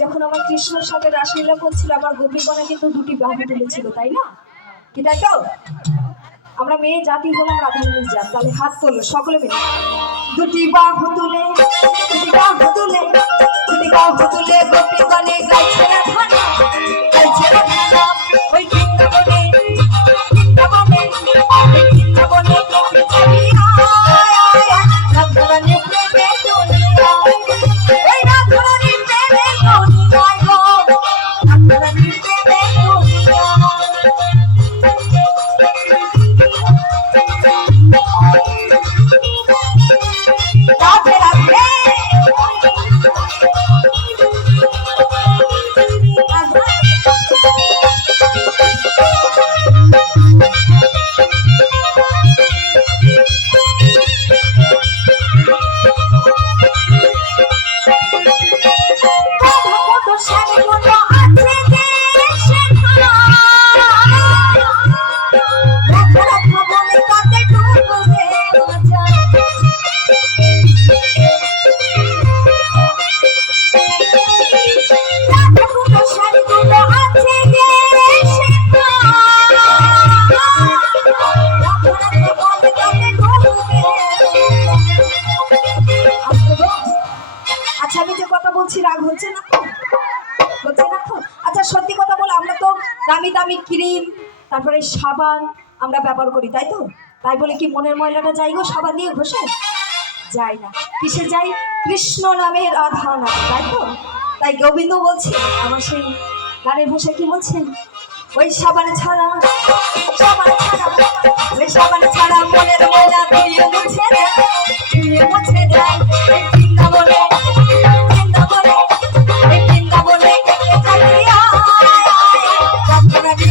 যখন আমার কৃষ্ণর সাথে রাসলীলা করছিল আমার গোপীগণা কিন্তু দুটি বাহু তুলেছিল, তাই না? কি তাই তো? আমরা মেয়ে জাতি হলাম রাধারানীর জাত, তাহলে হাত তোলো সকলে মিলে। দুটি বাহু তুলে, দুটি বাহু তুলে, দুটি বাহু তুলে গোপীগণে গাইছে রাধারানী, গাইছে রাধারানী। ওই বৃন্দাবনে, বৃন্দাবনে, ওই বৃন্দাবনে গোপী চালিয়া রাধারানী প্রেমে দুনিয়া, ওই রাধারানী প্রেমে দুনিয়া গো, রাধারানী প্রেমে দুনিয়া। রাধে রাধে রাগ হচ্ছে না? হচ্ছে না? আচ্ছা সত্যি কথা বলো, আমরা তো দামি দামি ক্রিম তারপরে সাবান আমরা ব্যবহার করি, তাই তো? তাই বলে কি মনের ময়লাটা যাই গো সাবান দিয়ে ঘষে? যায় না। কিসে যাই? কৃষ্ণ নামে রাধা নামে, তাই তো? তাই গোবিন্দ বলছে আমার সেই গানের ভাষায় কি বলছেন? ওই সাবান ছাড়া, সাবান ছাড়া, ওই সাবান ছাড়া মনের ময়লা ধুয়ে মুছে যায়, ধুয়ে মুছে যায়। বৃন্দাবনে, বৃন্দাবনে, বৃন্দাবনে রাধারানী